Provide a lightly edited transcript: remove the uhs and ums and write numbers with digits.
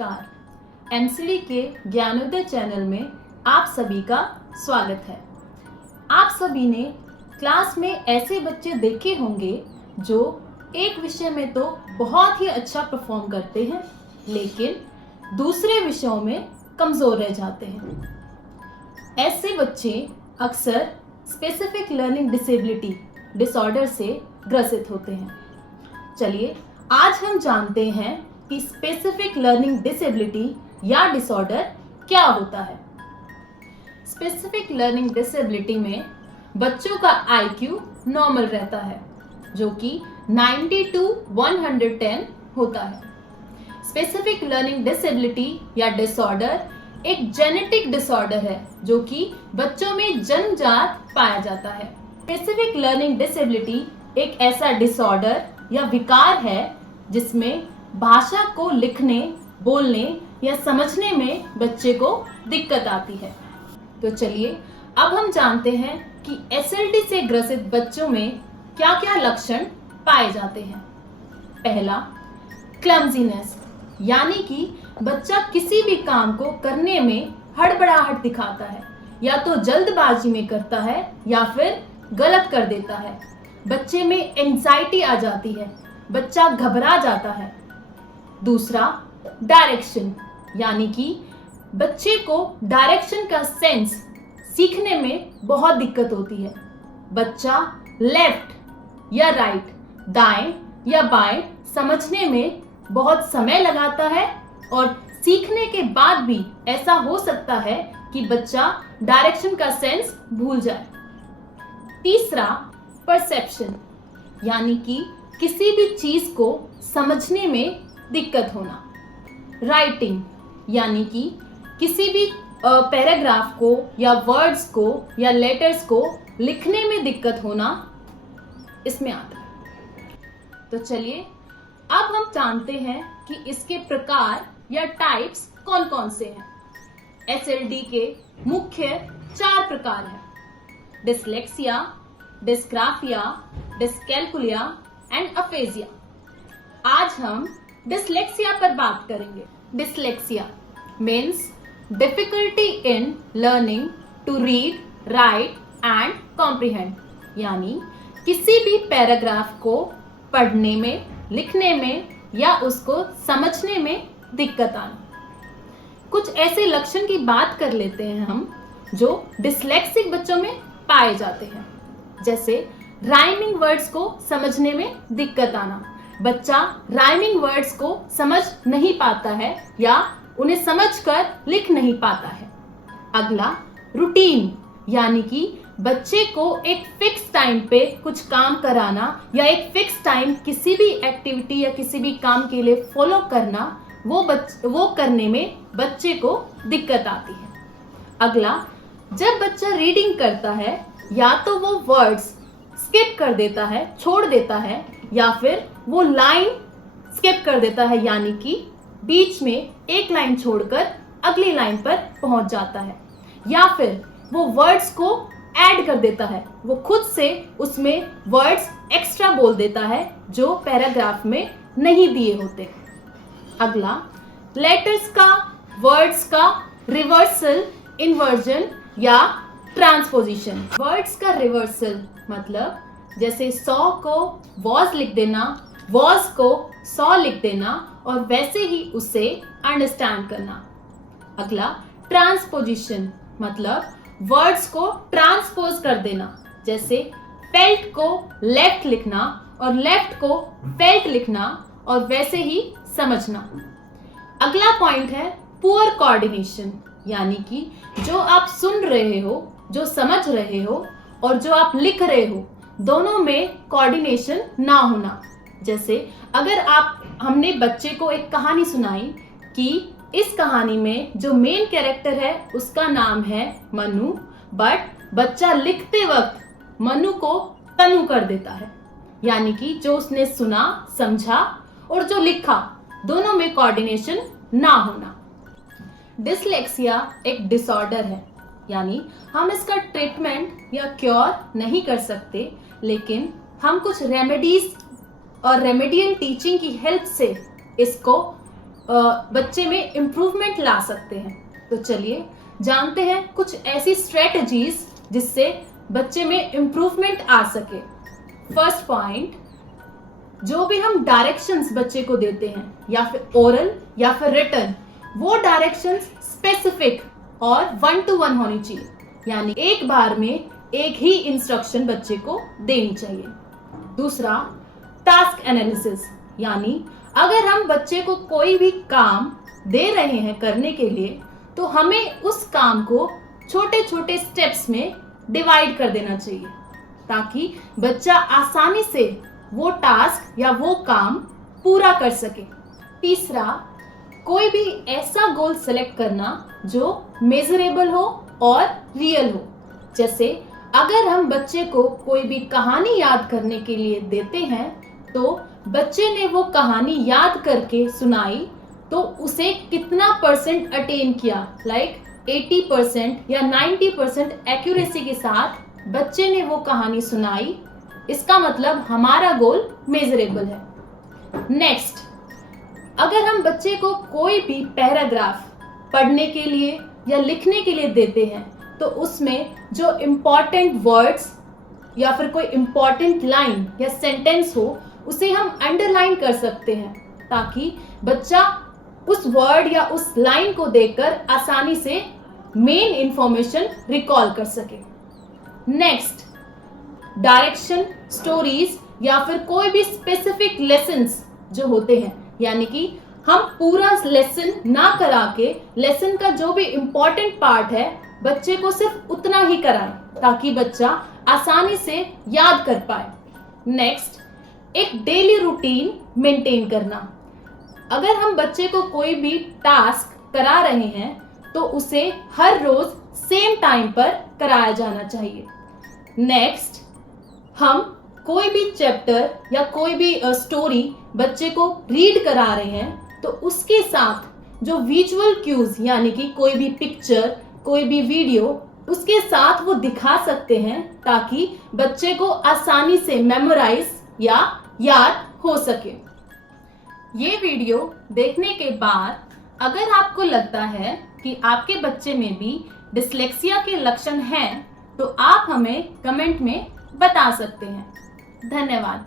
नमस्कार। एमसीडी के ज्ञानोदय चैनल में आप सभी का स्वागत है। आप सभी ने क्लास में ऐसे बच्चे देखे होंगे जो एक विषय में तो बहुत ही अच्छा परफॉर्म करते हैं, लेकिन दूसरे विषयों में कमज़ोर रह जाते हैं। ऐसे बच्चे अक्सर स्पेसिफिक लर्निंग डिसेबिलिटी डिसऑर्डर से ग्रसित होते हैं। चलिए आज हम जानते हैं कि स्पेसिफिक लर्निंग डिसेबिलिटी या डिसऑर्डर क्या होता है। स्पेसिफिक लर्निंग डिसेबिलिटी में बच्चों का आईक्यू नॉर्मल रहता है, जो कि 90 to 110 होता है। स्पेसिफिक लर्निंग डिसेबिलिटी या डिसऑर्डर एक जेनेटिक डिसऑर्डर है जो कि बच्चों में जन्मजात पाया जाता है। स्पेसिफिक लर्निंग डिसेबिलिटी एक ऐसा डिसऑर्डर या विकार है जिसमें भाषा को लिखने, बोलने या समझने में बच्चे को दिक्कत आती है। तो चलिए अब हम जानते हैं कि एसएलडी से ग्रसित बच्चों में क्या क्या लक्षण पाए जाते हैं। पहला, क्लमजीनेस, यानी कि बच्चा किसी भी काम को करने में हड़बड़ाहट दिखाता है, या तो जल्दबाजी में करता है या फिर गलत कर देता है। बच्चे में एंजाइटी आ जाती है, बच्चा घबरा जाता है। दूसरा, डायरेक्शन, यानी कि बच्चे को डायरेक्शन का सेंस सीखने में बहुत दिक्कत होती है। बच्चा लेफ्ट या राइट, दाएं या बाएं समझने में बहुत समय लगाता है और सीखने के बाद भी ऐसा हो सकता है कि बच्चा डायरेक्शन का सेंस भूल जाए। तीसरा, परसेप्शन, यानी कि किसी भी चीज को समझने में दिक्कत होना। राइटिंग, यानी कि किसी भी पैराग्राफ को या वर्ड्स को या लेटर्स को लिखने में दिक्कत होना इसमें आता है। तो चलिए अब हम जानते हैं कि इसके प्रकार या टाइप्स कौन कौन से हैं। एसएलडी के मुख्य 4 प्रकार हैं: dyslexia, dysgraphia, dyscalculia and aphasia. आज हम डिसलेक्सिया पर बात करेंगे। Dyslexia means difficulty in learning to read, write and comprehend, यानी किसी भी पैराग्राफ को पढ़ने में, लिखने में या उसको समझने में दिक्कत आना। कुछ ऐसे लक्षण की बात कर लेते हैं हम जो डिसलेक्सिक बच्चों में पाए जाते हैं, जैसे राइमिंग वर्ड्स को समझने में दिक्कत आना। बच्चा राइमिंग वर्ड्स को समझ नहीं पाता है या उन्हें समझकर लिख नहीं पाता है। अगला, रूटीन, यानी कि बच्चे को एक फिक्स टाइम पे कुछ काम कराना या एक फिक्स टाइम किसी भी एक्टिविटी या किसी भी काम के लिए फॉलो करना, वो करने में बच्चे को दिक्कत आती है। अगला, जब बच्चा रीडिंग करता है या तो वो वर्ड्स स्किप कर देता है, छोड़ देता है, या फिर वो लाइन स्किप कर देता है, यानी कि बीच में एक लाइन छोड़कर अगली लाइन पर पहुंच जाता है, या फिर वो वर्ड्स को ऐड कर देता है, वो खुद से उसमें वर्ड्स एक्स्ट्रा बोल देता है जो पैराग्राफ में नहीं दिए होते। अगला, लेटर्स का, वर्ड्स का रिवर्सल, इन्वर्जन या ट्रांसपोजिशन। वर्ड्स का रिवर्सल मतलब जैसे 100 को वॉज लिख देना, वॉज को 100 लिख देना और वैसे ही उसे अंडरस्टैंड करना। अगला, ट्रांसपोजिशन मतलब वर्ड्स को ट्रांसपोज कर देना, जैसे फेल्ट को लेफ्ट लिखना और लेफ्ट को फेल्ट लिखना और वैसे ही समझना। अगला पॉइंट है पुअर कोऑर्डिनेशन, यानी कि जो आप सुन रहे हो, जो समझ रहे हो और जो आप लिख रहे हो, दोनों में कोऑर्डिनेशन ना होना। जैसे अगर हमने बच्चे को एक कहानी सुनाई कि इस कहानी में जो मेन कैरेक्टर है उसका नाम है मनु, बट बच्चा लिखते वक्त मनु को तनु कर देता है, यानी कि जो उसने सुना, समझा और जो लिखा, दोनों में कोऑर्डिनेशन ना होना। डिसलेक्सिया एक डिसऑर्डर है, यानी हम इसका ट्रीटमेंट या क्योर नहीं कर सकते, लेकिन हम कुछ रेमेडीज और रेमेडियल टीचिंग की हेल्प से इसको बच्चे में इम्प्रूवमेंट ला सकते हैं। तो चलिए जानते हैं कुछ ऐसी स्ट्रेटजीज जिससे बच्चे में इम्प्रूवमेंट आ सके। फर्स्ट पॉइंट, जो भी हम डायरेक्शंस बच्चे को देते हैं या फिर ओरल या फिर रिटन, वो डायरेक्शंस स्पेसिफिक और 1 to 1 होनी चाहिए, यानी एक बार में एक ही इंस्ट्रक्शन बच्चे को देनी चाहिए। दूसरा, टास्क एनालिसिस, यानी अगर हम बच्चे को कोई भी काम दे रहे हैं करने के लिए तो हमें उस काम को छोटे छोटे स्टेप्स में डिवाइड कर देना चाहिए ताकि बच्चा आसानी से वो टास्क या वो काम पूरा कर सके। तीसरा, कोई भी ऐसा गोल सेलेक्ट करना जो मेजरेबल हो और रियल हो। जैसे अगर हम बच्चे को कोई भी कहानी याद करने के लिए देते हैं तो बच्चे ने वो कहानी याद करके सुनाई तो उसे कितना परसेंट अटेन किया, लाइक 80% या 90% एक्यूरेसी के साथ बच्चे ने वो कहानी सुनाई, इसका मतलब हमारा गोल मेजरेबल है। नेक्स्ट, अगर हम बच्चे को कोई भी पैराग्राफ पढ़ने के लिए या लिखने के लिए देते हैं तो उसमें जो इम्पॉर्टेंट वर्ड्स या फिर कोई इम्पॉर्टेंट लाइन या सेंटेंस हो उसे हम अंडरलाइन कर सकते हैं ताकि बच्चा उस वर्ड या उस लाइन को देखकर आसानी से मेन इंफॉर्मेशन रिकॉल कर सके। नेक्स्ट, डायरेक्शन स्टोरीज या फिर कोई भी स्पेसिफिक लेसन्स जो होते हैं, यानी कि हम पूरा लेसन ना करा के लेसन का जो भी इम्पोर्टेंट पार्ट है बच्चे को सिर्फ उतना ही कराएं ताकि बच्चा आसानी से याद कर पाए। नेक्स्ट, एक डेली रूटीन मेंटेन करना। अगर हम बच्चे को कोई भी टास्क करा रहे हैं तो उसे हर रोज सेम टाइम पर कराया जाना चाहिए। नेक्स्ट, हम कोई भी चैप्टर या कोई भी स्टोरी बच्चे को रीड करा रहे हैं तो उसके साथ जो विजुअल क्यूज यानी कि कोई भी पिक्चर, कोई भी वीडियो उसके साथ वो दिखा सकते हैं ताकि बच्चे को आसानी से मेमोराइज या याद हो सके। ये वीडियो देखने के बाद अगर आपको लगता है कि आपके बच्चे में भी डिस्लेक्सिया के लक्षण हैं तो आप हमें कमेंट में बता सकते हैं। धन्यवाद।